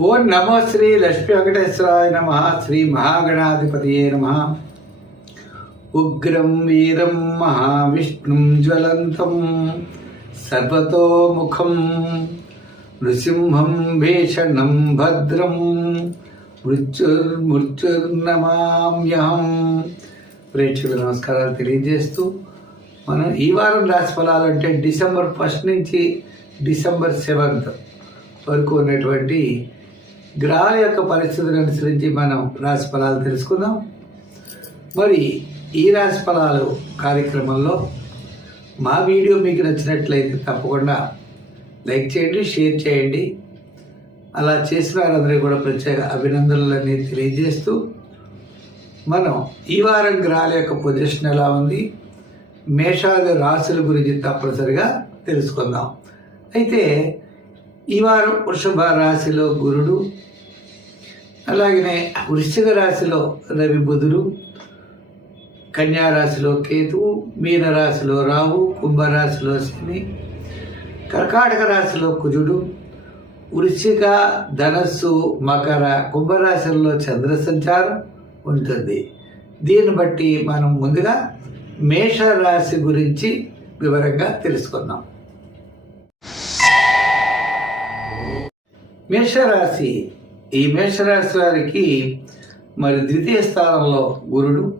ఓం నమో శ్రీ లక్ష్మీ వెంకటేశ్వరాయ నమ శ్రీ మహాగణాధిపతియే నమ. ఉగ్రం వీరం మహావిష్ణుం జ్వలంతం సర్వతోముఖం నృసింహం భీషణం భద్రం మృత్యుర్మృత్యుర్నమామ్యహం. ప్రేక్షకుల నమస్కారాలు తెలియజేస్తూ మనం ఈ వారం రాశి ఫలాలు అంటే డిసెంబర్ ఫస్ట్ నుంచి డిసెంబర్ సెవెంత్ వరకు ఉన్నటువంటి గ్రహాల యొక్క పరిస్థితిని అనుసరించి మనం రాశి ఫలాలు తెలుసుకుందాం. మరి ఈ రాశి ఫలాలు కార్యక్రమంలో మా వీడియో మీకు నచ్చినట్లయితే తప్పకుండా లైక్ చేయండి షేర్ చేయండి. అలా చేసిన వారందరూ కూడా ప్రత్యేక అభినందనలన్నీ తెలియజేస్తూ మనం ఈ వారం గ్రహాల యొక్క పొజిషన్ ఎలా ఉంది మేషాది రాశుల గురించి తప్పనిసరిగా తెలుసుకుందాం. అయితే ఈ వారం వృషభ రాశిలో గురుడు అలాగనే వృశ్చిక రాశిలో రవి బుధుడు కన్యారాశిలో కేతువు మీనరాశిలో రావు రాహు కుంభరాశిలో శని కర్కాటక రాశిలో కుజుడు వృశ్చిక ధనస్సు మకర కుంభరాశుల్లో చంద్ర సంచారం ఉంటుంది. దీన్ని బట్టి మనం ముందుగా మేష రాశి గురించి వివరంగా తెలుసుకుందాం. మేషరాశి. ఈ మేషరాశి వారికి మరి ద్వితీయ స్థానంలో గురుడు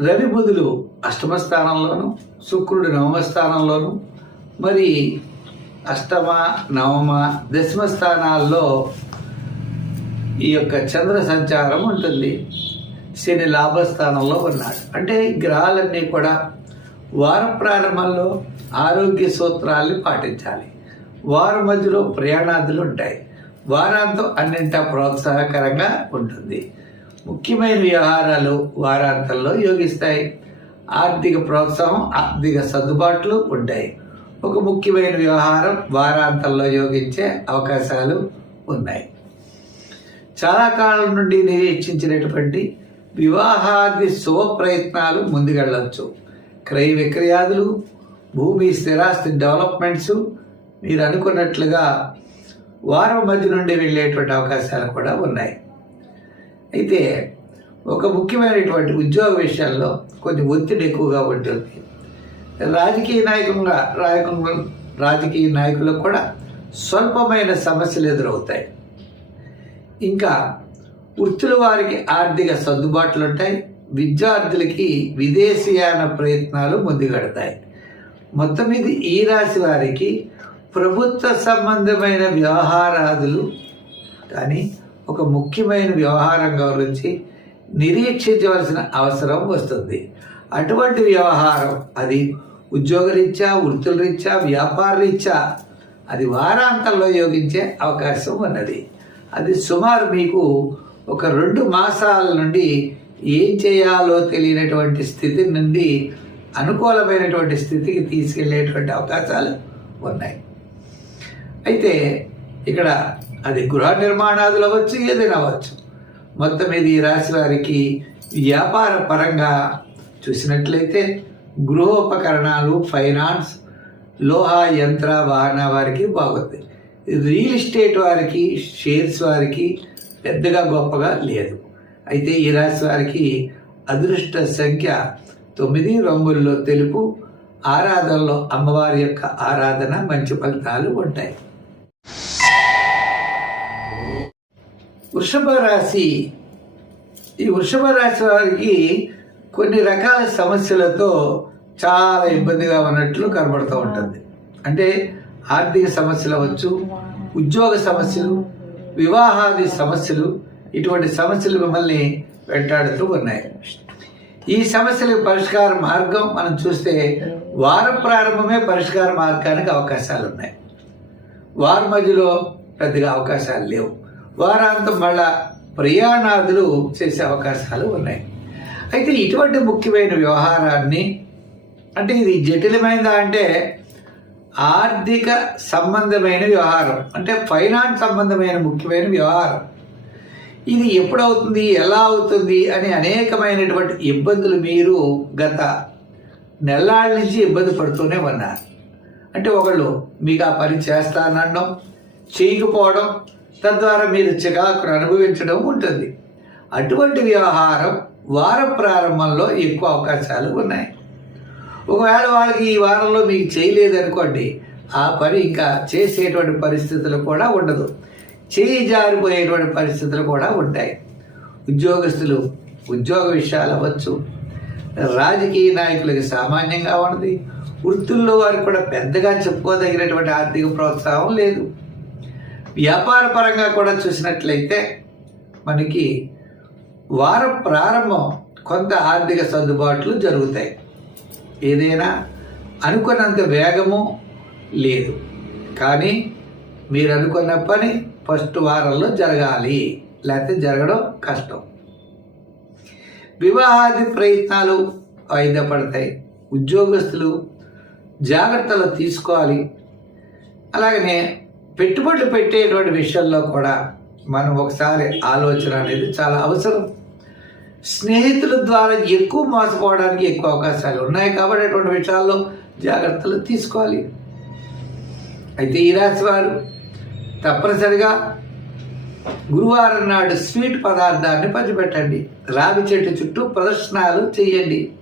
రవి బుధులు అష్టమ స్థానంలోను శుక్రుడు నవమ స్థానంలోను మరి అష్టమ నవమ దశమ స్థానాల్లో ఈ యొక్క చంద్ర సంచారం ఉంటుంది. శని లాభస్థానంలో ఉన్నాడు. అంటే గ్రహాలన్నీ కూడా వార ప్రారంభంలో ఆరోగ్య సూత్రాల్ని పాటించాలి. వారం మధ్యలో ప్రయాణాదులు ఉంటాయి. వారాంతం అన్నింటా ప్రోత్సాహకరంగా ఉంటుంది. ముఖ్యమైన వ్యవహారాలు వారాంతంలో యోగిస్తాయి. ఆర్థిక ప్రోత్సాహం ఆర్థిక సర్దుబాట్లు ఉంటాయి. ఒక ముఖ్యమైన వ్యవహారం వారాంతంలో యోగించే అవకాశాలు ఉన్నాయి. చాలా కాలం నుండి నిరీక్షించినటువంటి వివాహాది శుభ ప్రయత్నాలు ముందుకెళ్ళవచ్చు క్రయ విక్రయాదులు భూమి స్థిరాస్తి డెవలప్మెంట్స్ మీరు అనుకున్నట్లుగా వారం మధ్య నుండి వెళ్ళేటువంటి అవకాశాలు కూడా ఉన్నాయి. అయితే ఒక ముఖ్యమైనటువంటి ఉద్యోగ విషయాల్లో కొన్ని ఒత్తిడి ఎక్కువగా ఉంటుంది. రాజకీయ నాయకంగా నాయకులు రాజకీయ నాయకులకు కూడా స్వల్పమైన సమస్యలు ఎదురవుతాయి. ఇంకా వృత్తుల వారికి ఆర్థిక సర్దుబాట్లు ఉంటాయి. విద్యార్థులకి విదేశీయాన ప్రయత్నాలు ముందుగడతాయి. మొత్తం మీద ఈ రాశి వారికి ప్రభుత్వ సంబంధమైన వ్యవహారాదులు కానీ ఒక ముఖ్యమైన వ్యవహారం గురించి నిరీక్షించవలసిన అవసరం వస్తుంది. అటువంటి వ్యవహారం అది ఉద్యోగరీత్యా వృత్తుల రీత్యా వ్యాపార రీత్యా అది వారాంతంలో యోగించే అవకాశం ఉన్నది. అది సుమారు మీకు ఒక రెండు మాసాల నుండి ఏం చేయాలో తెలియనటువంటి స్థితి నుండి అనుకూలమైనటువంటి స్థితికి తీసుకెళ్ళేటువంటి అవకాశాలు ఉన్నాయి. అయితే ఇక్కడ అది గృహ నిర్మాణాదులు అవ్వచ్చు ఏదైనా అవ్వచ్చు. మొత్తం మీద ఈ రాశి వారికి వ్యాపార పరంగా చూసినట్లయితే గృహోపకరణాలు ఫైనాన్స్ లోహ యంత్ర వాహన వారికి బాగుంది. రియల్ ఎస్టేట్ వారికి షేర్స్ వారికి పెద్దగా గొప్పగా లేదు. అయితే ఈ రాశి వారికి అదృష్ట సంఖ్య తొమ్మిది రంగుల్లో తెలుపు ఆరాధనలో అమ్మవారి యొక్క ఆరాధన మంచి ఫలితాలు ఉంటాయి. వృషభ రాశి. ఈ వృషభ రాశి వారికి కొన్ని రకాల సమస్యలతో చాలా ఇబ్బందిగా ఉన్నట్లు కనబడుతూ ఉంటుంది. అంటే ఆర్థిక సమస్యలు అవ్వచ్చు ఉద్యోగ సమస్యలు వివాహాది సమస్యలు ఇటువంటి సమస్యలు మిమ్మల్ని వెంటాడుతూ ఉన్నాయి. ఈ సమస్యలకు పరిష్కార మార్గం మనం చూస్తే వారం ప్రారంభమే పరిష్కార మార్గానికి అవకాశాలు ఉన్నాయి. వారి మధ్యలో పెద్దగా అవకాశాలు లేవు. వారాంతం మళ్ళా ప్రయాణాదులు చేసే అవకాశాలు ఉన్నాయి. అయితే ఇటువంటి ముఖ్యమైన వ్యవహారాన్ని అంటే ఇది జటిలమైనదా అంటే ఆర్థిక సంబంధమైన వ్యవహారం అంటే ఫైనాన్స్ సంబంధమైన ముఖ్యమైన వ్యవహారం. ఇది ఎప్పుడవుతుంది ఎలా అవుతుంది అని అనేకమైనటువంటి ఇబ్బందులు మీరు గత నెలాళ్ళ నుంచి ఇబ్బంది పడుతూనే ఉన్నారు. అంటే ఒకళ్ళు మీకు ఆ పని చేస్తానడం చేయకపోవడం తద్వారా మీరు చికాకును అనుభవించడం ఉంటుంది. అటువంటి వ్యవహారం వార ప్రారంభంలో ఎక్కువ అవకాశాలు ఉన్నాయి. ఒకవేళ వాళ్ళకి ఈ వారంలో మీకు చేయలేదనుకోండి ఆ పని ఇంకా చేసేటువంటి పరిస్థితులు కూడా ఉండదు. చేయి జారిపోయేటువంటి పరిస్థితులు కూడా ఉంటాయి. ఉద్యోగస్తులు ఉద్యోగ విషయాలు అవ్వచ్చు. రాజకీయ నాయకులకి సామాన్యంగా ఉన్నది. వృత్తుల్లో వారికి కూడా పెద్దగా చెప్పుకోదగినటువంటి ఆర్థిక ప్రోత్సాహం లేదు. వ్యాపార పరంగా కూడా చూసినట్లయితే మనకి వారం ప్రారంభం కొంత ఆర్థిక సర్దుబాట్లు జరుగుతాయి. ఏదైనా అనుకున్నంత వేగము లేదు. కానీ మీరు అనుకున్న పని ఫస్ట్ వారంలో జరగాలి లేకపోతే జరగడం కష్టం. వివాహాది ప్రయత్నాలు వాయిదా పడతాయి. ఉద్యోగస్తులు జాగ్రత్తలు తీసుకోవాలి. అలాగనే పెట్టుబడులు పెట్టేటువంటి విషయంలో కూడా మనం ఒకసారి ఆలోచన అనేది చాలా అవసరం. స్నేహితుల ద్వారా ఎక్కువ మోసపోవడానికి ఎక్కువ అవకాశాలు ఉన్నాయి కాబట్టి అటువంటి విషయాల్లో జాగ్రత్తలు తీసుకోవాలి. అయితే ఈ రాశి వారు తప్పనిసరిగా గురువారం నాడు స్వీట్ పదార్థాన్ని పంచిపెట్టండి. రావి చెట్టు చుట్టూ ప్రదర్శనలు చేయండి.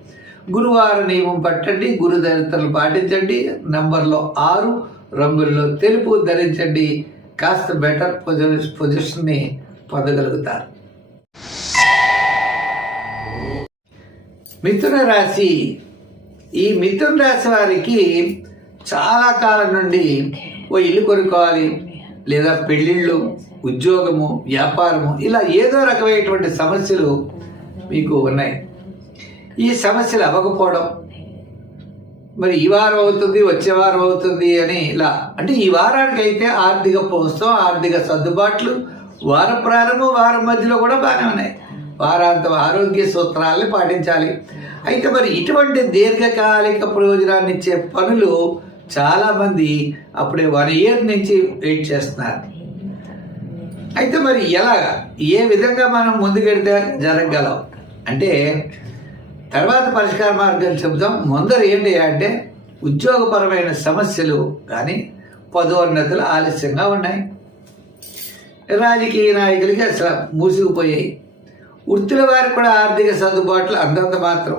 గురువారం నియమం పట్టండి గురు దళితలు పాటించండి నంబర్లో ఆరు రంగుల్లో తెలుపు ధరించండి. కాస్త బెటర్ పొజి పొజిషన్ని పొందగలుగుతారు. మిథున రాశి. ఈ మిథున రాశి వారికి చాలా కాలం నుండి ఓ ఇల్లు కొనుక్కోవాలి లేదా పెళ్ళిళ్ళు ఉద్యోగము వ్యాపారము ఇలా ఏదో రకమైనటువంటి సమస్యలు మీకు ఉన్నాయి. ఈ సమస్యలు అవ్వకపోవడం. మరి ఈ వారం అవుతుంది వచ్చే వారం అవుతుంది అని ఇలా. అంటే ఈ వారానికి అయితే ఆర్థిక ప్రోత్సాహం ఆర్థిక సర్దుబాట్లు వార ప్రారంభం వారం మధ్యలో కూడా బాగానే ఉన్నాయి. వారాంతం ఆరోగ్య సూత్రాలని పాటించాలి. అయితే మరి ఇటువంటి దీర్ఘకాలిక ప్రయోజనాన్ని ఇచ్చే పనులు చాలామంది అప్పుడే వన్ ఇయర్ నుంచి వెయిట్ చేస్తున్నారు. అయితే మరి ఎలా ఏ విధంగా మనం ముందుకెడితే జరగగలం? అంటే తర్వాత పరిష్కార మార్గాలు చెబుతాం ముందర ఏంటి అంటే ఉద్యోగపరమైన సమస్యలు కానీ పదోన్నతులు ఆలస్యంగా ఉన్నాయి. రాజకీయ నాయకులకి అసలు మూసుకుపోయాయి వృత్తుల వారికి కూడా ఆర్థిక సర్దుబాట్లు అంతంత మాత్రం.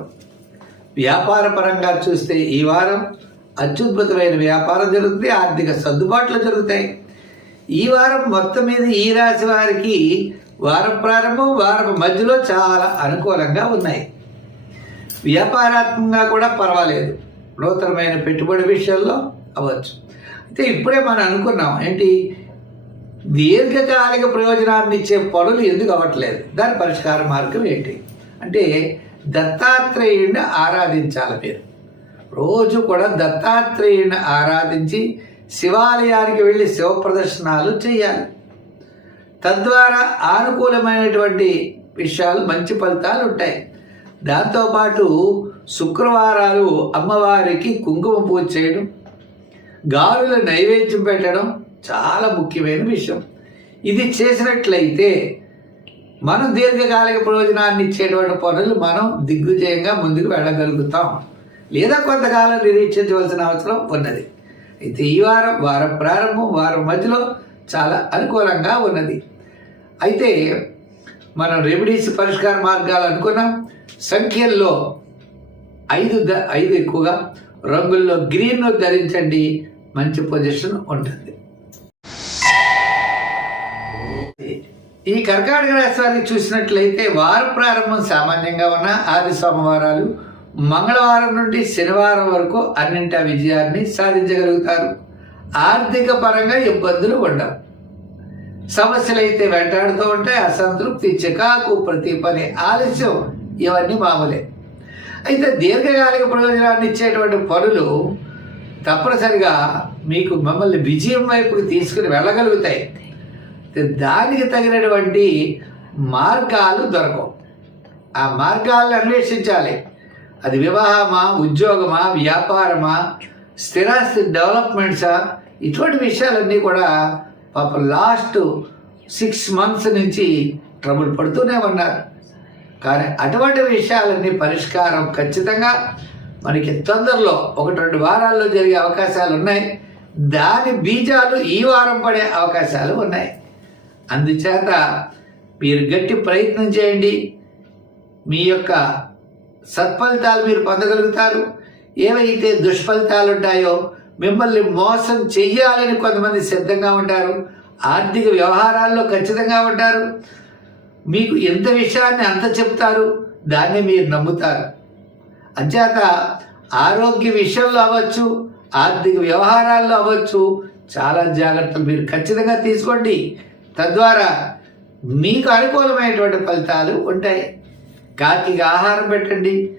వ్యాపార పరంగా చూస్తే ఈ వారం అత్యద్భుతమైన వ్యాపారం జరుగుతుంది. ఆర్థిక సర్దుబాట్లు జరుగుతాయి. ఈ వారం మొత్తం మీద ఈ రాశి వారికి వారం ప్రారంభం వారం మధ్యలో చాలా అనుకూలంగా ఉన్నాయి. వ్యాపారాత్మకంగా కూడా పర్వాలేదు. నూతనమైన పెట్టుబడి విషయంలో అవ్వచ్చు. అయితే ఇప్పుడే మనం అనుకున్నాం ఏంటి? దీర్ఘకాలిక ప్రయోజనాన్ని ఇచ్చే పనులు ఎందుకు అవ్వట్లేదు? దాని పరిష్కార మార్గం ఏంటి? అంటే దత్తాత్రేయుడిని ఆరాధించాలి మీరు. రోజు కూడా దత్తాత్రేయుడిని ఆరాధించి శివాలయానికి వెళ్ళి శివ ప్రదర్శనాలు చేయాలి తద్వారా ఆనుకూలమైనటువంటి విషయాలు మంచి ఫలితాలు ఉంటాయి. దాంతోపాటు శుక్రవారాలు అమ్మవారికి కుంకుమ పూజ చేయడం గాలుల నైవేద్యం పెట్టడం చాలా ముఖ్యమైన విషయం. ఇది చేసినట్లయితే మనం దీర్ఘకాలిక ప్రయోజనాన్ని ఇచ్చేటువంటి పనులు మనం దిగ్విజయంగా ముందుకు వెళ్ళగలుగుతాం. లేదా కొంతకాలం నిరీక్షించవలసిన అవసరం ఉన్నది. అయితే ఈ వారం వారం ప్రారంభం వారం మధ్యలో చాలా అనుకూలంగా ఉన్నది. అయితే మనం రెమెడీస్ పరిష్కార మార్గాలు అనుకున్నాం సంఖ్యల్లో ఐదు ద ఐదు ఎక్కువగా రంగుల్లో గ్రీన్ ధరించండి మంచి పొజిషన్ ఉంటుంది. ఈ కర్కాటక రాశి వారికి చూసినట్లయితే వార ప్రారంభం సామాన్యంగా ఉన్న ఆది సోమవారాలు మంగళవారం నుండి శనివారం వరకు అన్నింటా విజయాన్ని సాధించగలుగుతారు. ఆర్థిక పరంగా ఇబ్బందులు ఉండవు. సమస్యలు అయితే వెంటాడుతూ ఉంటాయి అసంతృప్తి చికాకు ప్రతి పని ఆలస్యం ఇవన్నీ మామూలే. అయితే దీర్ఘకాలిక ప్రయోజనాన్ని ఇచ్చేటువంటి పనులు తప్పనిసరిగా మీకు మిమ్మల్ని విజయం వైపుకి తీసుకుని వెళ్ళగలుగుతాయి. దానికి తగినటువంటి మార్గాలు దొరకవు. ఆ మార్గాలను అన్వేషించాలి. అది వివాహమా ఉద్యోగమా వ్యాపారమా స్థిరాస్తి డెవలప్మెంట్సా ఇటువంటి విషయాలన్నీ కూడా పాప లాస్ట్ సిక్స్ మంత్స్ నుంచి ట్రబుల్ పడుతూనే ఉన్నారు. కానీ అటువంటి విషయాలన్నీ పరిష్కారం ఖచ్చితంగా మనకి తొందరలో ఒకటి రెండు వారాల్లో జరిగే అవకాశాలు ఉన్నాయి. దాని బీజాలు ఈ వారం పడే అవకాశాలు ఉన్నాయి. అందుచేత మీరు గట్టి ప్రయత్నం చేయండి. మీ యొక్క సత్ఫలితాలు మీరు పొందగలుగుతారు. ఏవైతే దుష్ఫలితాలు ఉంటాయో మిమ్మల్ని మోసం చెయ్యాలని కొంతమంది సిద్ధంగా ఉంటారు. ఆర్థిక వ్యవహారాల్లో ఖచ్చితంగా ఉంటారు. మీకు ఎంత విషయాన్ని అంత చెప్తారు దాన్ని మీరు నమ్ముతారు. అంచేత ఆరోగ్య విషయంలో అవ్వచ్చు ఆర్థిక వ్యవహారాల్లో అవ్వచ్చు చాలా జాగ్రత్తలు మీరు ఖచ్చితంగా తీసుకోండి. తద్వారా మీకు అనుకూలమైనటువంటి ఫలితాలు ఉంటాయి. కాకికి ఆహారం పెట్టండి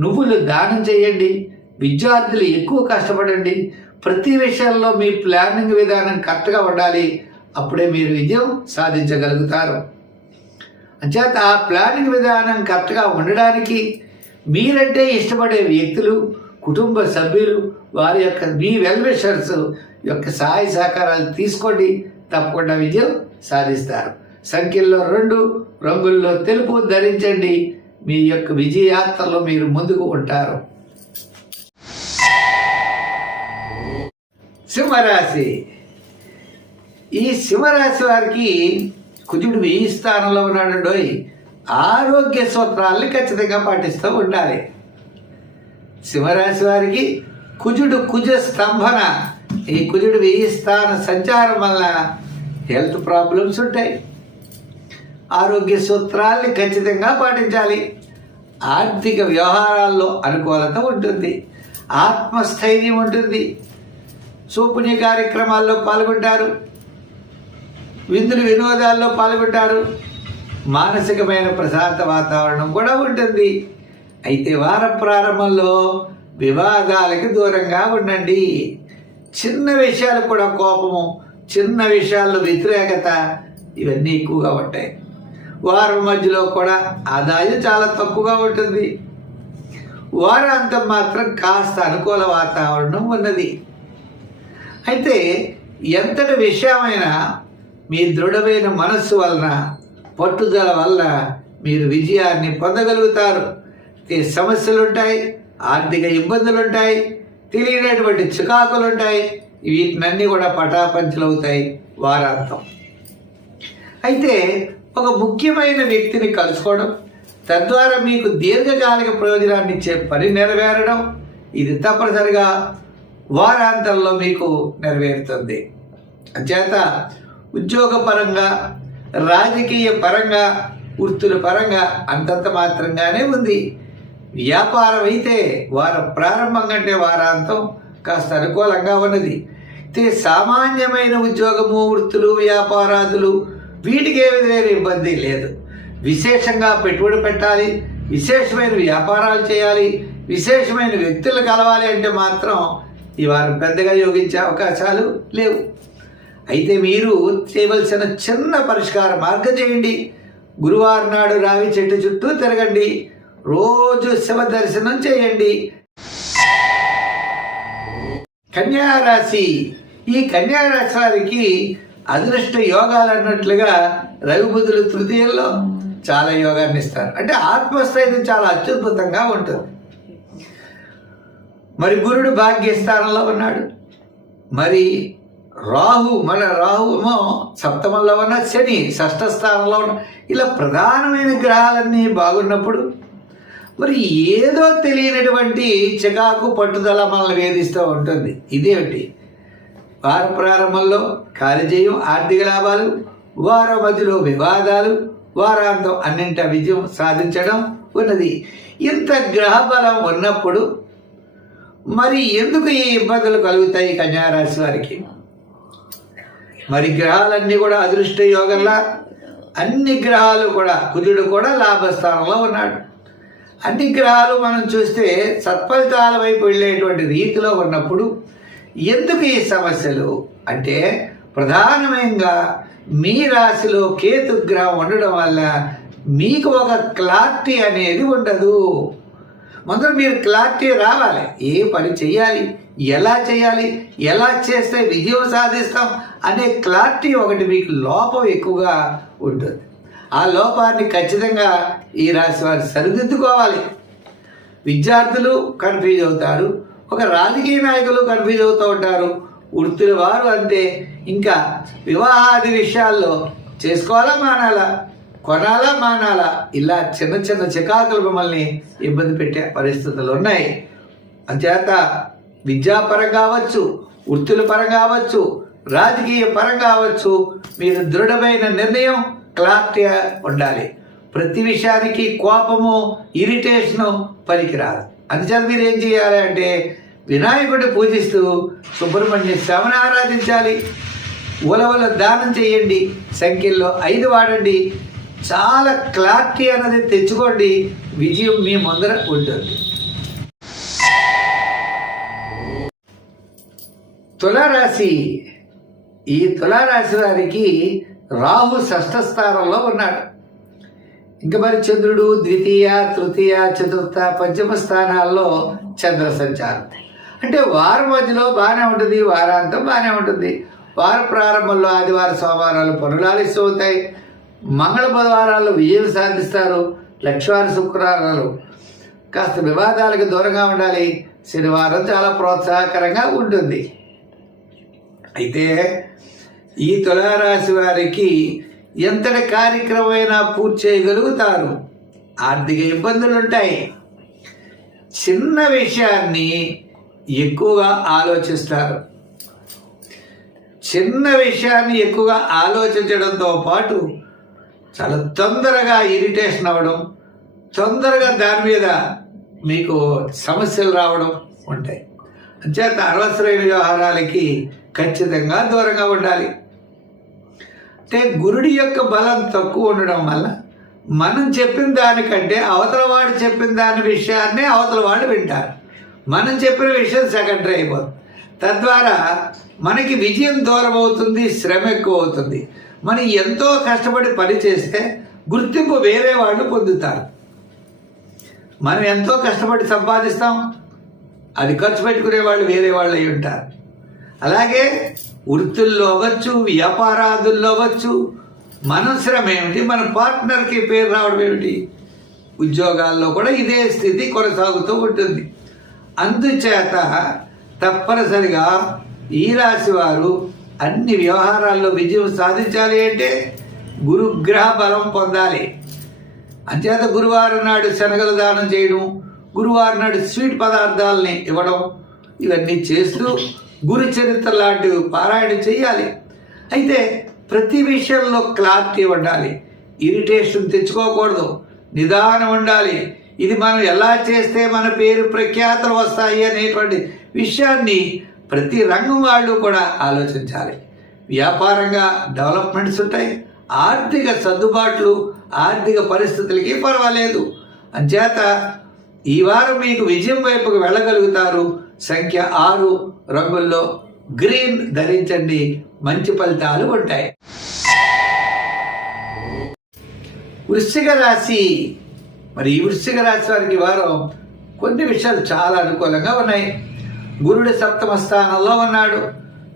నువ్వులు దానం చేయండి విద్యార్థులు ఎక్కువ కష్టపడండి. ప్రతి విషయంలో మీ ప్లానింగ్ విధానం కరెక్ట్గా ఉండాలి. అప్పుడే మీరు విజయం సాధించగలుగుతారు. అంచేత ఆ ప్లానింగ్ విధానం కరెక్ట్గా ఉండడానికి మీరంటే ఇష్టపడే వ్యక్తులు కుటుంబ సభ్యులు వారి యొక్క మీ వెల్విషర్స్ యొక్క సహాయ సహకారాలు తీసుకోండి. తప్పకుండా విజయం సాధిస్తారు. సంఖ్యల్లో రెండు రంగుల్లో తెలుపు ధరించండి. మీ యొక్క విజయాత్రలో మీరు ముందుకు ఉంటారు. సింహరాశి. ఈ సింహరాశి వారికి కుజుడు మీ స్థానంలో ఉన్నాడు. ఆరోగ్య సూత్రాల్ని ఖచ్చితంగా పాటిస్తూ ఉండాలి. సింహరాశి వారికి కుజుడు కుజ స్తంభన. ఈ కుజుడు వెయ్యి స్థాన సంచారం వల్ల హెల్త్ ప్రాబ్లమ్స్ ఉంటాయి. ఆరోగ్య సూత్రాల్ని ఖచ్చితంగా పాటించాలి. ఆర్థిక వ్యవహారాల్లో అనుకూలత ఉంటుంది. ఆత్మస్థైర్యం ఉంటుంది. చూపుని కార్యక్రమాల్లో పాల్గొంటారు. విందులు వినోదాల్లో పాల్గొంటారు. మానసికమైన ప్రశాంత వాతావరణం కూడా ఉంటుంది. అయితే వార ప్రారంభంలో వివాదాలకి దూరంగా ఉండండి. చిన్న విషయాలు కూడా కోపము చిన్న విషయాల్లో వ్యతిరేకత ఇవన్నీ ఎక్కువగా ఉంటాయి. వారం మధ్యలో కూడా ఆదాయం చాలా తక్కువగా ఉంటుంది. వారాంతం మాత్రం కాస్త అనుకూల వాతావరణం ఉన్నది. అయితే ఎంతటి విషయమైనా మీ దృఢమైన మనస్సు వలన పట్టుదల వల్ల మీరు విజయాన్ని పొందగలుగుతారు. సమస్యలుంటాయి ఆర్థిక ఇబ్బందులుంటాయి తెలియనటువంటి చికాకులుంటాయి వీటినన్నీ కూడా పటాపంచలవుతాయి వారాంతం. అయితే ఒక ముఖ్యమైన వ్యక్తిని కలుసుకోవడం తద్వారా మీకు దీర్ఘకాలిక ప్రయోజనాన్ని ఇచ్చే పని నెరవేరడం ఇది తప్పనిసరిగా వారాంతంలో మీకు నెరవేరుతుంది. అంచేత ఉద్యోగపరంగా రాజకీయ పరంగా వృత్తుల పరంగా అంతంత మాత్రంగానే ఉంది. వ్యాపారం అయితే వార ప్రారంభం కంటే వారాంతం కాస్త అనుకూలంగా ఉన్నది. అయితే సామాన్యమైన ఉద్యోగము వృత్తులు వ్యాపారాదులు వీటికి ఏ విధమైన ఇబ్బంది లేదు. విశేషంగా పెట్టుబడి పెట్టాలి విశేషమైన వ్యాపారాలు చేయాలి విశేషమైన వ్యక్తులు కలవాలి అంటే మాత్రం ఈ వారం పెద్దగా యోగించే అవకాశాలు లేవు. అయితే మీరు చేయవలసిన చిన్న పరిష్కార మార్గం చేయండి. గురువారం నాడు రావి చెట్టు చుట్టూ తిరగండి. రోజు శివ దర్శనం చేయండి. కన్యారాశి. ఈ కన్యారాశి వారికి అదృష్ట యోగాలు అన్నట్లుగా రవి తృతీయంలో చాలా యోగాన్ని ఇస్తారు. అంటే ఆత్మస్థైర్యం చాలా అత్యద్భుతంగా ఉంటుంది. మరి గురుడు భాగ్యస్థానంలో ఉన్నాడు. మరి రాహు మన రాహుమో సప్తమంలో ఉన్న శని షష్ఠ స్థానంలో ఉన్న ఇలా ప్రధానమైన గ్రహాలన్నీ బాగున్నప్పుడు మరి ఏదో తెలియనటువంటి చికాకు పట్టుదల మనల్ని వేధిస్తూ ఉంటుంది. ఇదేమిటి వార ప్రారంభంలో కాలిజయం ఆర్థిక లాభాలు వార మధ్యలో వివాదాలు వారాంతం అన్నింట విజయం సాధించడం ఉన్నది. ఇంత గ్రహ బలం ఉన్నప్పుడు మరి ఎందుకు ఈ ఇబ్బందులు కలుగుతాయి కన్యారాశి వారికి? మరి గ్రహాలన్నీ కూడా అదృష్ట యోగంలా అన్ని గ్రహాలు కూడా కుజుడు కూడా లాభస్థానంలో ఉన్నాడు. అన్ని గ్రహాలు మనం చూస్తే సత్ఫలితాల వైపు వెళ్ళేటువంటి రీతిలో ఉన్నప్పుడు ఎందుకు ఈ సమస్యలు? అంటే ప్రధానమైనగా మీ రాశిలో కేతు గ్రహం ఉండడం వల్ల మీకు ఒక క్లారిటీ అనేది ఉండదు. మొదలు మీరు క్లారిటీ రావాలి. ఏ పని చేయాలి ఎలా చేయాలి ఎలా చేస్తే విజయం సాధిస్తాం? అనే క్లారిటీ ఒకటి మీకు లోపం ఎక్కువగా ఉంటుంది. ఆ లోపాన్ని ఖచ్చితంగా ఈ రాశి వారు సరిదిద్దుకోవాలి. విద్యార్థులు కన్ఫ్యూజ్ అవుతారు. ఒక రాజకీయ నాయకులు కన్ఫ్యూజ్ అవుతూ ఉంటారు. వృత్తుల వారు అంతే. ఇంకా వివాహాది విషయాల్లో చేసుకోవాలా మానాలా? కొనాలా మానాలా? ఇలా చిన్న చిన్న చికాకులు మిమ్మల్ని ఇబ్బంది పెట్టే పరిస్థితులు ఉన్నాయి. అంచేత విద్యాపరం కావచ్చు వృత్తుల పరం కావచ్చు రాజకీయ పరం కావచ్చు మీరు దృఢమైన నిర్ణయం క్లారిటీ ఉండాలి. ప్రతి విషయానికి కోపము ఇరిటేషను పనికిరాదు. అందుచేత మీరు ఏం చేయాలి అంటే వినాయకుడిని పూజిస్తూ సుబ్రహ్మణ్య స్వామిని ఆరాధించాలి. ఉలవల దానం చేయండి. సంఖ్యల్లో ఐదు వాడండి. చాలా క్లారిటీ అనేది తెచ్చుకోండి. విజయం మీ ముందర ఉంటుంది. తులారాశి. ఈ తులారాశి వారికి రాహు షష్ఠ స్థానంలో ఉన్నాడు. ఇంకా మరి చంద్రుడు ద్వితీయ తృతీయ చతుర్థ పంచమ స్థానాల్లో చంద్ర సంచారం. అంటే వారం మధ్యలో బాగానే ఉంటుంది వారాంతం బాగానే ఉంటుంది. వార ప్రారంభంలో ఆదివారం సోమవారాలు పనులు ఆలస్యం అవుతాయి మంగళ బుధవారాలు విజయం సాధిస్తారు లక్ష్వార శుక్రవారాలు. కాస్త వివాదాలకు దూరంగా ఉండాలి. శనివారం చాలా ప్రోత్సాహకరంగా ఉంటుంది. అయితే ఈ తులారాశి వారికి ఎంతటి కార్యక్రమమైనా పూర్తి చేయగలుగుతారు. ఆర్థిక ఇబ్బందులు ఉంటాయి. చిన్న విషయాన్ని ఎక్కువగా ఆలోచిస్తారు. చిన్న విషయాన్ని ఎక్కువగా ఆలోచించడంతో పాటు చాలా తొందరగా ఇరిటేషన్ అవ్వడం తొందరగా దాని మీద మీకు సమస్యలు రావడం ఉంటాయి. అంచేత అనవసరమైన వ్యవహారాలకి ఖచ్చితంగా దూరంగా ఉండాలి. అంటే గురుడి యొక్క బలం తక్కువ ఉండడం వల్ల మనం చెప్పిన దానికంటే అవతల వాడు చెప్పిన దాని విషయాన్నే అవతల వాడు వింటారు. మనం చెప్పిన విషయం సెకండరీ అయిపోతుంది. తద్వారా మనకి విజయం దూరం అవుతుంది శ్రమ ఎక్కువ అవుతుంది మనం ఎంతో కష్టపడి పని చేస్తే గుర్తింపు వేరే వాళ్ళు పొందుతారు. మనం ఎంతో కష్టపడి సంపాదిస్తాం అది ఖర్చు పెట్టుకునే వాళ్ళు వేరే వాళ్ళు అయి ఉంటారు. అలాగే వృత్తుల్లో అవ్వచ్చు వ్యాపారాదుల్లో అవ్వచ్చు మన శ్రమ ఏమిటి మన పార్ట్నర్కి పేరు రావడం ఏమిటి ఉద్యోగాల్లో కూడా ఇదే స్థితి కొనసాగుతూ ఉంటుంది. అందుచేత తప్పనిసరిగా ఈ రాశి వారు అన్ని వ్యవహారాల్లో విజయం సాధించాలి అంటే గురుగ్రహ బలం పొందాలి. అంచేత గురువారం నాడు శనగలు దానం చేయడం గురువారం నాడు స్వీట్ పదార్థాలని ఇవ్వడం ఇవన్నీ చేస్తూ గురు చరిత్ర లాంటివి పారాయణ చేయాలి అయితే ప్రతి విషయంలో క్లారిటీ ఉండాలి. ఇరిటేషన్ తెచ్చుకోకూడదు. నిదానం ఉండాలి. ఇది మనం ఎలా చేస్తే మన పేరు ప్రఖ్యాతలు వస్తాయి అనేటువంటి విషయాన్ని ప్రతి రంగం వాళ్ళు కూడా ఆలోచించాలి. వ్యాపారంగా డెవలప్మెంట్స్ ఉంటాయి. ఆర్థిక సర్దుబాట్లు ఆర్థిక పరిస్థితులకి పర్వాలేదు. అంచేత ఈ వారం మీకు విజయం వైపుకు వెళ్ళగలుగుతారు. సంఖ్య ఆరు రంగుల్లో గ్రీన్ ధరించండి. మంచి ఫలితాలు ఉంటాయి. వృశ్చిక రాశి. మరి ఈ వృశ్చిక రాశి వారికి వారం కొన్ని విషయాలు చాలా అనుకూలంగా ఉన్నాయి. గురుడు సప్తమ స్థానంలో ఉన్నాడు.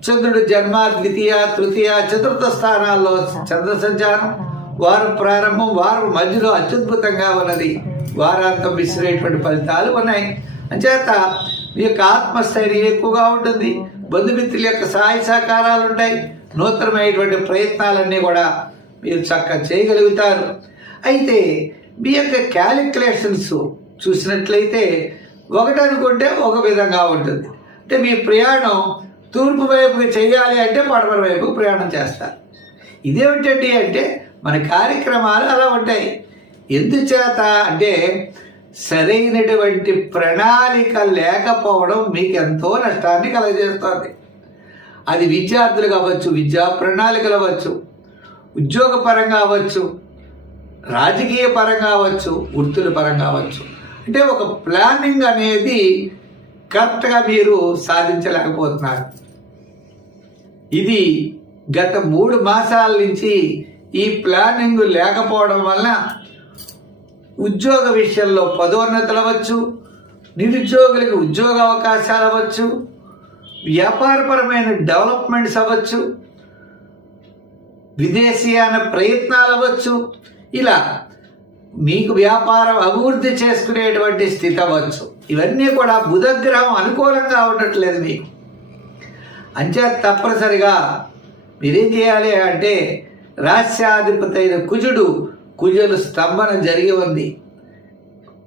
చంద్రుడు జన్మ ద్వితీయ తృతీయ చతుర్థ స్థానాల్లో చంద్ర సంచారం వారం ప్రారంభం వారం మధ్యలో అత్యద్భుతంగా ఉన్నది. వారాంతం విసిరేటువంటి ఫలితాలు ఉన్నాయి. అంచేత మీ యొక్క ఆత్మస్థైర్యం ఎక్కువగా ఉంటుంది. బంధుమిత్రుల యొక్క సహాయ సహకారాలు ఉంటాయి. నూతనమైనటువంటి ప్రయత్నాలన్నీ కూడా మీరు చక్కగా చేయగలుగుతారు. అయితే మీ యొక్క క్యాలిక్యులేషన్స్ చూసినట్లయితే ఒకటనుకుంటే ఒక విధంగా ఉంటుంది. అంటే మీ ప్రయాణం తూర్పు వైపుకి చేయాలి అంటే పడమర వైపు ప్రయాణం చేస్తారు ఇదేమిటండి అంటే మన కార్యక్రమాలు అలా ఉంటాయి. ఎందుచేత అంటే సరైనటువంటి ప్రణాళిక లేకపోవడం మీకు ఎంతో నష్టాన్ని కలగజేస్తుంది. అది విద్యార్థులు కావచ్చు విద్యా ప్రణాళికలు అవ్వచ్చు ఉద్యోగపరంగా అవ్వచ్చు రాజకీయ పరంగా అవ్వచ్చు వృత్తుల పరంగా అవ్వచ్చు. అంటే ఒక ప్లానింగ్ అనేది కరెక్ట్గా మీరు సాధించలేకపోతున్నారు. ఇది గత మూడు మాసాల నుంచి ఈ ప్లానింగ్ లేకపోవడం వలన ఉద్యోగ విషయంలో పదోన్నతులు అవ్వచ్చు నిరుద్యోగులకు ఉద్యోగ అవకాశాలు అవ్వచ్చు వ్యాపారపరమైన డెవలప్మెంట్స్ అవ్వచ్చు విదేశీయాన ప్రయత్నాలు అవ్వచ్చు ఇలా మీకు వ్యాపారం అభివృద్ధి చేసుకునేటువంటి స్థితి అవ్వచ్చు. ఇవన్నీ కూడా బుధగ్రహం అనుకూలంగా ఉండట్లేదు మీకు. అంచే తప్పనిసరిగా మీరేం చేయాలి అంటే రాస్యాధిపతి అయిన కుజుడు కుజుల స్తంభన జరిగి ఉంది.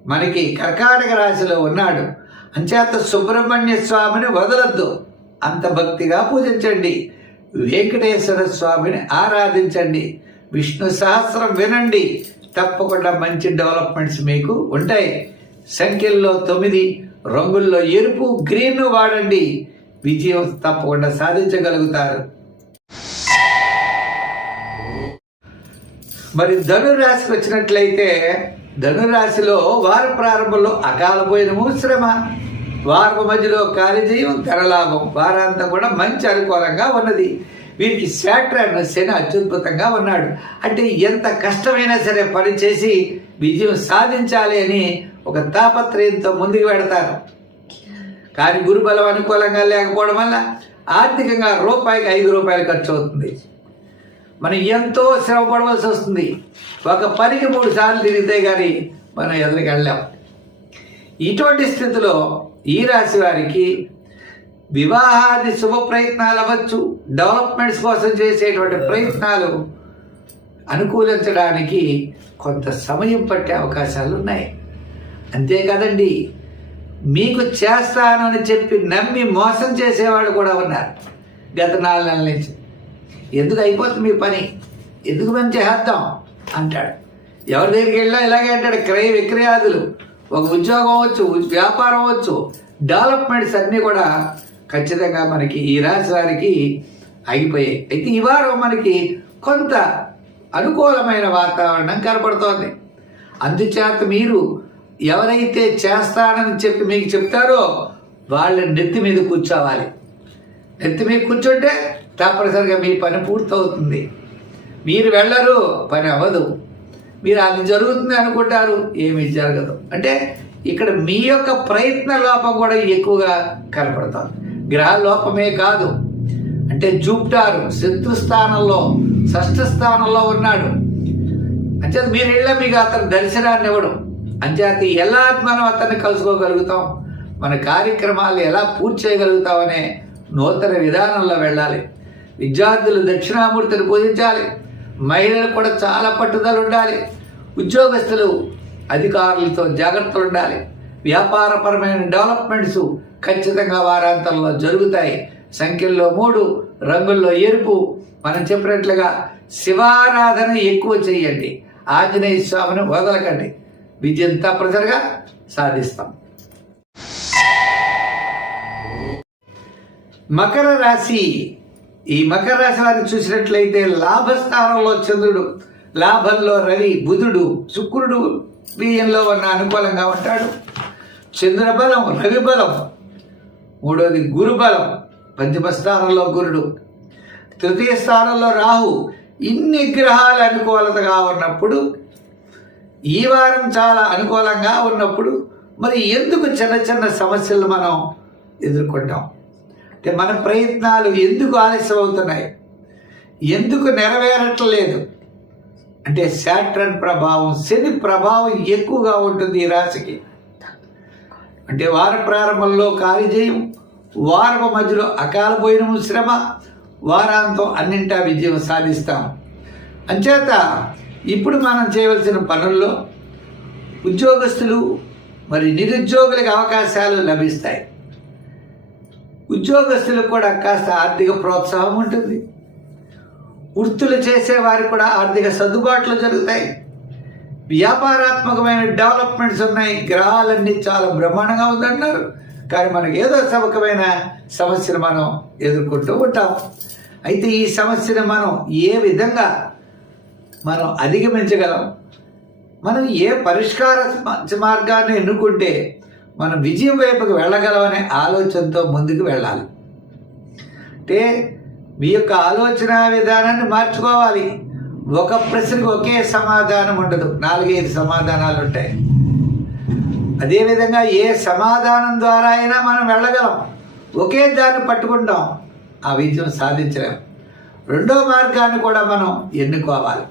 మనకి కర్కాటక రాశిలో ఉన్నాడు. అంచేత సుబ్రహ్మణ్య స్వామిని వదలద్దు. అంత భక్తిగా పూజించండి. వెంకటేశ్వర స్వామిని ఆరాధించండి. విష్ణు సహస్రం వినండి. తప్పకుండా మంచి డెవలప్మెంట్స్ మీకు ఉంటాయి. సంఖ్యల్లో తొమ్మిది రంగుల్లో ఎరుపు గ్రీన్ వాడండి. విజయం తప్పకుండా సాధించగలుగుతారు. మరి ధనురాశికి వచ్చినట్లయితే ధనురాశిలో వార ప్రారంభంలో అకాల పోయినము శ్రమ. వారం మధ్యలో కార్యజయం తెరలాభం వారాంతం కూడా మంచి అనుకూలంగా ఉన్నది. వీరికి శాట్రాన్ శని అత్యద్భుతంగా ఉన్నాడు. అంటే ఎంత కష్టమైనా సరే పని చేసి విజయం సాధించాలి అని ఒక తాపత్రయంతో ముందుకు పెడతారు. కానీ గురుబలం అనుకూలంగా లేకపోవడం వల్ల ఆర్థికంగా రూపాయికి ఐదు రూపాయలు ఖర్చు అవుతుంది. మనం ఎంతో శ్రమ పడవలసి వస్తుంది. ఒక పనికి మూడు సార్లు తిరిగితే కానీ మనం ఎదురుకి వెళ్ళాం ఇటువంటి స్థితిలో ఈ రాశి వారికి వివాహాది శుభ ప్రయత్నాలు అవ్వచ్చు. డెవలప్మెంట్స్ కోసం చేసేటువంటి ప్రయత్నాలు అనుకూలించడానికి కొంత సమయం పట్టే అవకాశాలు ఉన్నాయి. అంతేకాదండి మీకు చేస్తానని చెప్పి నమ్మి మోసం చేసేవాళ్ళు కూడా ఉన్నారు గత నాలుగు నెలల నుంచి. ఎందుకు అయిపోతుంది మీ పని? ఎందుకు మేము చేద్దాం అంటాడు. ఎవరి దగ్గరికి వెళ్ళినా ఇలాగే అంటాడు క్రయ విక్రయాదులు. ఒక ఉద్యోగం అవ్వచ్చు వ్యాపారం అవ్వచ్చు డెవలప్మెంట్స్ అన్నీ కూడా ఖచ్చితంగా మనకి ఈ రాశి వారికి ఆగిపోయాయి. అయితే ఈ వారం మనకి కొంత అనుకూలమైన వాతావరణం కనపడుతోంది. అందుచేత మీరు ఎవరైతే చేస్తానని చెప్పి మీకు చెప్తారో వాళ్ళ నెత్తి మీద కూర్చోవాలి. నెత్తి మీద కూర్చుంటే తప్పనిసరిగా మీ పని పూర్తవుతుంది. మీరు వెళ్ళరు పని అవ్వదు. మీరు అది జరుగుతుంది అనుకుంటారు ఏమీ జరగదు. అంటే ఇక్కడ మీ యొక్క ప్రయత్న లోపం కూడా ఎక్కువగా కనపడుతుంది గ్రహ లోపమే కాదు. అంటే జూప్టారు శత్రుస్థానంలో షష్ఠ స్థానంలో ఉన్నాడు. అంటే మీరు వెళ్ళా మీకు అతను దర్శనాన్ని ఇవ్వడం. అంచేత ఎలా మనం అతన్ని కలుసుకోగలుగుతాం. మన కార్యక్రమాలు ఎలా పూర్తి చేయగలుగుతామనే నూతన విధానంలో వెళ్ళాలి. విద్యార్థులు దక్షిణామూర్తిని పూజించాలి. మహిళలు కూడా చాలా పట్టుదల ఉండాలి. ఉద్యోగస్తులు అధికారులతో జాగ్రత్తలు ఉండాలి. వ్యాపారపరమైన డెవలప్మెంట్స్ ఖచ్చితంగా వారాంతంలో జరుగుతాయి. సంఖ్యల్లో మూడు రంగుల్లో ఎరుపు. మనం చెప్పినట్లుగా శివారాధన ఎక్కువ చేయండి. ఆంజనేయ స్వామిని వదలకండి. విజయం తప్పనిసరిగా సాధిస్తాం. మకర రాశి. ఈ మకర రాశి వారిని చూసినట్లయితే లాభస్థానంలో చంద్రుడు లాభంలో రవి బుధుడు శుక్రుడు బియ్యంలో ఉన్న అనుకూలంగా ఉంటాడు. చంద్ర బలం రవి బలం. మూడోది గురు బలం పంచమ స్థానంలో గురుడు. తృతీయ స్థానంలో రాహు. ఇన్ని గ్రహాలు అనుకూలతగా ఉన్నప్పుడు ఈ వారం చాలా అనుకూలంగా ఉన్నప్పుడు మరి ఎందుకు చిన్న చిన్న సమస్యలు మనం ఎదుర్కొంటాం? అంటే మన ప్రయత్నాలు ఎందుకు ఆలస్యం అవుతున్నాయి ఎందుకు నెరవేరట్లేదు? అంటే శాట్రన్ ప్రభావం శని ప్రభావం ఎక్కువగా ఉంటుంది ఈ రాశికి. అంటే వార ప్రారంభంలో కార్యజయం వారపు మధ్యలో అకాల పోయిన శ్రమ వారాంతం అన్నింటా విజయం సాధిస్తాం. అంచేత ఇప్పుడు మనం చేయవలసిన పనుల్లో ఉద్యోగస్తులు మరి నిరుద్యోగులకు అవకాశాలు లభిస్తాయి. ఉద్యోగస్తులకు కూడా కాస్త ఆర్థిక ప్రోత్సాహం ఉంటుంది. వృత్తులు చేసేవారికి కూడా ఆర్థిక సర్దుబాట్లు జరుగుతాయి. వ్యాపారాత్మకమైన డెవలప్మెంట్స్ ఉన్నాయి. గ్రహాలన్నీ చాలా బ్రహ్మాండంగా ఉందంటున్నారు. కానీ మనకు ఏదో సబకమైన సమస్యను మనం ఎదుర్కొంటూ ఉంటాం. అయితే ఈ సమస్యను మనం ఏ విధంగా మనం అధిగమించగలం. మనం ఏ పరిష్కార మార్గాన్ని ఎన్నుకుంటే మనం విజయం వైపుకి వెళ్ళగలమనే ఆలోచనతో ముందుకు వెళ్ళాలి. అంటే మీ యొక్క ఆలోచన విధానాన్ని మార్చుకోవాలి. ఒక ప్రశ్నకు ఒకే సమాధానం ఉండదు. నాలుగైదు సమాధానాలు ఉంటాయి. అదేవిధంగా ఏ సమాధానం ద్వారా అయినా మనం వెళ్ళగలం. ఒకే దాన్ని పట్టుకుంటాం. ఆ విజయం సాధించలేం. రెండో మార్గాన్ని కూడా మనం ఎన్నుకోవాలి.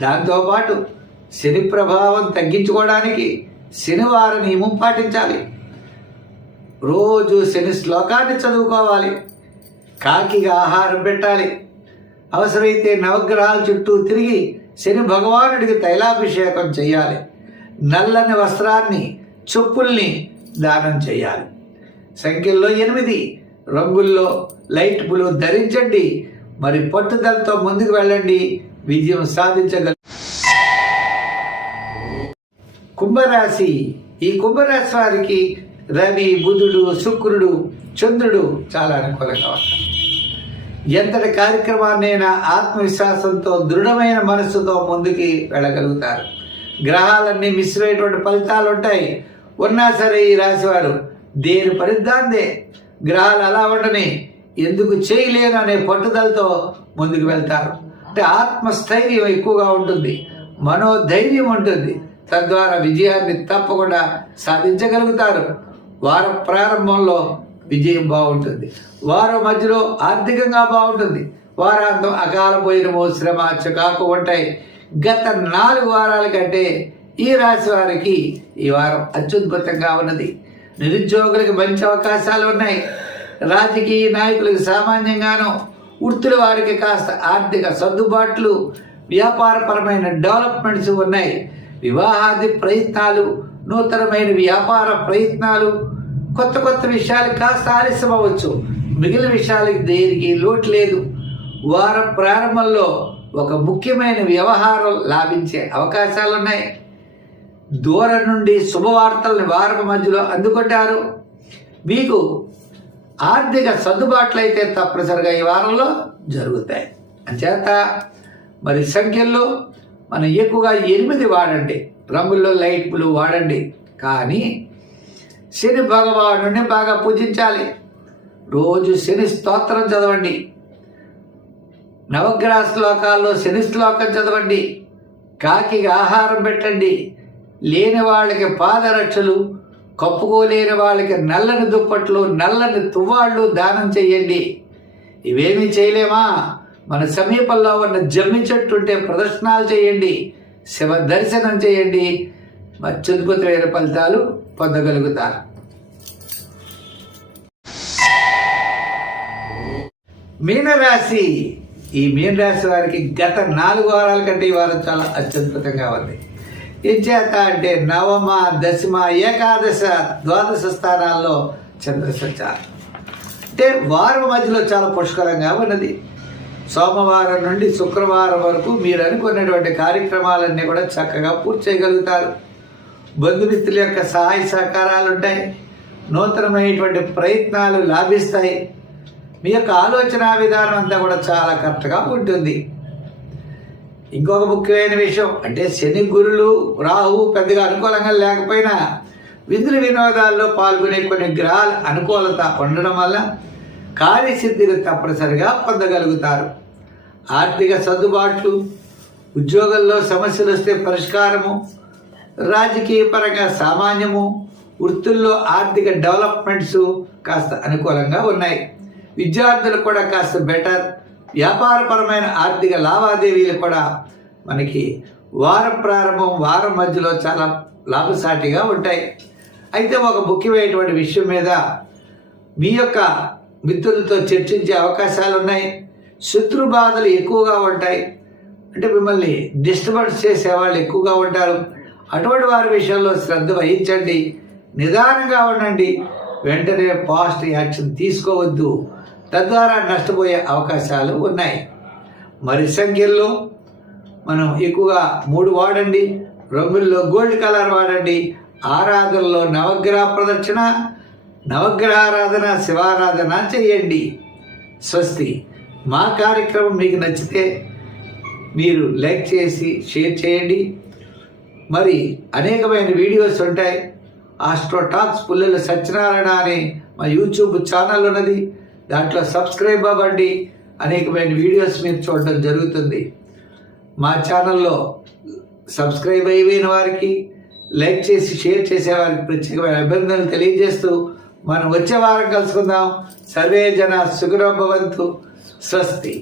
దాంతోపాటు శని ప్రభావం తగ్గించుకోవడానికి శనివార నియమం పాటించాలి. రోజు శని శ్లోకాన్ని చదువుకోవాలి. కాకిగా ఆహారం పెట్టాలి. అవసరమైతే నవగ్రహాల చుట్టూ తిరిగి శని భగవానుడికి తైలాభిషేకం చేయాలి నల్లని వస్త్రాన్ని చెప్పుల్ని దానం చేయాలి సంఖ్యల్లో ఎనిమిది రంగుల్లో లైట్ బ్లూ ధరించండి. మరి పట్టుదలతో ముందుకు వెళ్ళండి. విజయం సాధించగల కుంభరాశి. ఈ కుంభరాశి వారికి రవి బుధుడు శుక్రుడు చంద్రుడు చాలా అనుకూలంగా ఉంటారు. ఎంతటి కార్యక్రమాన్నైనా ఆత్మవిశ్వాసంతో దృఢమైన మనస్సుతో ముందుకి వెళ్ళగలుగుతారు. గ్రహాలన్నీ మిశ్రమైనటువంటి ఫలితాలు ఉంటాయి. ఉన్నా సరే ఈ రాశివారు దేని పరిద్దాందే గ్రహాలు అలా ఉండని ఎందుకు చేయలేను అనే పట్టుదలతో ముందుకు వెళ్తారు. అంటే ఆత్మస్థైర్యం ఎక్కువగా ఉంటుంది. మనోధైర్యం ఉంటుంది. తద్వారా విజయాన్ని తప్పకుండా సాధించగలుగుతారు. వారం ప్రారంభంలో విజయం బాగుంటుంది. వారం మధ్యలో ఆర్థికంగా బాగుంటుంది. వారాంతం అకాల పోయినమో శ్రమ చికాకు ఉంటాయి గత నాలుగు వారాల కంటే ఈ రాశి వారికి ఈ వారం అత్యద్భుతంగా ఉన్నది. నిరుద్యోగులకు మంచి అవకాశాలు ఉన్నాయి. రాజకీయ నాయకులకు సామాన్యంగాను వృత్తుల వారికి కాస్త ఆర్థిక సర్దుబాట్లు వ్యాపారపరమైన డెవలప్మెంట్స్ ఉన్నాయి. వివాహాది ప్రయత్నాలు నూతనమైన వ్యాపార ప్రయత్నాలు కొత్త కొత్త విషయాలు కాస్త ఆలస్యం అవ్వచ్చు మిగిలిన విషయాలకి దేనికి లోటు లేదు. వారం ప్రారంభంలో ఒక ముఖ్యమైన వ్యవహారం లాభించే అవకాశాలు ఉన్నాయి దూరం నుండి శుభవార్తల్ని వారం మధ్యలో అందుకుంటారు. మీకు ఆర్థిక సర్దుబాట్లు అయితే తప్పనిసరిగా ఈ వారంలో జరుగుతాయి. అంచేత మరి సంఖ్యల్లో మనం ఎక్కువగా ఎనిమిది వాడండి. రంగుల్లో లైట్ బ్లూ వాడండి. కానీ శని భగవానుడిని బాగా పూజించాలి. రోజు శని స్తోత్రం చదవండి. నవగ్రహ శ్లోకాల్లో శని శ్లోకం చదవండి. కాకి ఆహారం పెట్టండి. లేని వాళ్ళకి పాదరక్షలు కప్పుకోలేని వాళ్ళకి నల్లని దుప్పట్లు నల్లని తువ్వాళ్ళు దానం చేయండి. ఇవేమీ చేయలేమా? మన సమీపంలో ఉన్న జమ్మి చెట్టు ఉంటే ప్రదర్శనాలు చేయండి. శివ దర్శనం చేయండి. అత్యద్భుతమైన ఫలితాలు పొందగలుగుతారు. మీనరాశి. ఈ మీనరాశి వారికి గత నాలుగు వారాల కంటే ఈ వారం చాలా అత్యద్భుతంగా ఉంది. ఇచ్చేత అంటే నవమ దశమ ఏకాదశ ద్వాదశ స్థానాల్లో చంద్ర సంచారం అంటే వారం మధ్యలో చాలా పుష్కలంగా ఉన్నది. సోమవారం నుండి శుక్రవారం వరకు మీరు అనుకున్నటువంటి కార్యక్రమాలన్నీ కూడా చక్కగా పూర్తి చేయగలుగుతారు. బంధుమిత్రుల యొక్క సహాయ సహకారాలు ఉంటాయి. నూతనమైనటువంటి ప్రయత్నాలు లాభిస్తాయి. మీ యొక్క ఆలోచన విధానం అంతా కూడా చాలా కరెక్ట్గా ఉంటుంది. ఇంకొక ముఖ్యమైన విషయం అంటే శని గురులు రాహువు పెద్దగా అనుకూలంగా లేకపోయినా విందుల వినోదాల్లో పాల్గొనే కొన్ని గ్రహాల అనుకూలత ఉండడం వల్ల కార్యసిద్ధిని తప్పనిసరిగా పొందగలుగుతారు. ఆర్థిక సర్దుబాట్లు ఉద్యోగంలో సమస్యలు వస్తే పరిష్కారము రాజకీయ పరంగా సామాన్యము వృత్తుల్లో ఆర్థిక డెవలప్మెంట్స్ కాస్త అనుకూలంగా ఉన్నాయి. విద్యార్థులు కూడా కాస్త బెటర్. వ్యాపారపరమైన ఆర్థిక లావాదేవీలు కూడా మనకి వారం ప్రారంభం వారం మధ్యలో చాలా లాభసాటిగా ఉంటాయి. అయితే ఒక ముఖ్యమైనటువంటి విషయం మీద మీ యొక్క మిత్రులతో చర్చించే అవకాశాలు ఉన్నాయి శత్రు బాధలు ఎక్కువగా ఉంటాయి. అంటే మిమ్మల్ని డిస్టర్బెన్స్ చేసే వాళ్ళు ఎక్కువగా ఉంటారు. అటువంటి వారి విషయంలో శ్రద్ధ వహించండి. నిదానంగా ఉండండి. వెంటనే పాస్ట్ యాక్షన్ తీసుకోవద్దు. తద్వారా నష్టపోయే అవకాశాలు ఉన్నాయి. మరి సంఖ్యల్లో మనం ఎక్కువగా మూడు వాడండి రంగుల్లో గోల్డ్ కలర్ వాడండి ఆరాధనలో నవగ్రహ ప్రదక్షిణ నవగ్రహారాధన శివారాధన చేయండి. స్వస్తి. మా కార్యక్రమం మీకు నచ్చితే మీరు లైక్ చేసి షేర్ చేయండి. మరి అనేకమైన వీడియోస్ ఉంటాయి. ఆస్ట్రో టాక్స్ పుల్లెల సత్యనారాయణ అనే మా యూట్యూబ్ ఛానల్ ఉన్నది. దాంట్లో సబ్స్క్రైబ్ అవ్వండి. అనేకమైన వీడియోస్ మీరు చూడడం జరుగుతుంది. మా ఛానల్లో సబ్స్క్రైబ్ అయిపోయిన వారికి లైక్ చేసి షేర్ చేసే వారికి ప్రత్యేకమైన అభినందనలు తెలియజేస్తూ మనం వచ్చే వారం కలుసుకుందాం. సర్వే జన సుఖరభవంతు స్వస్తి.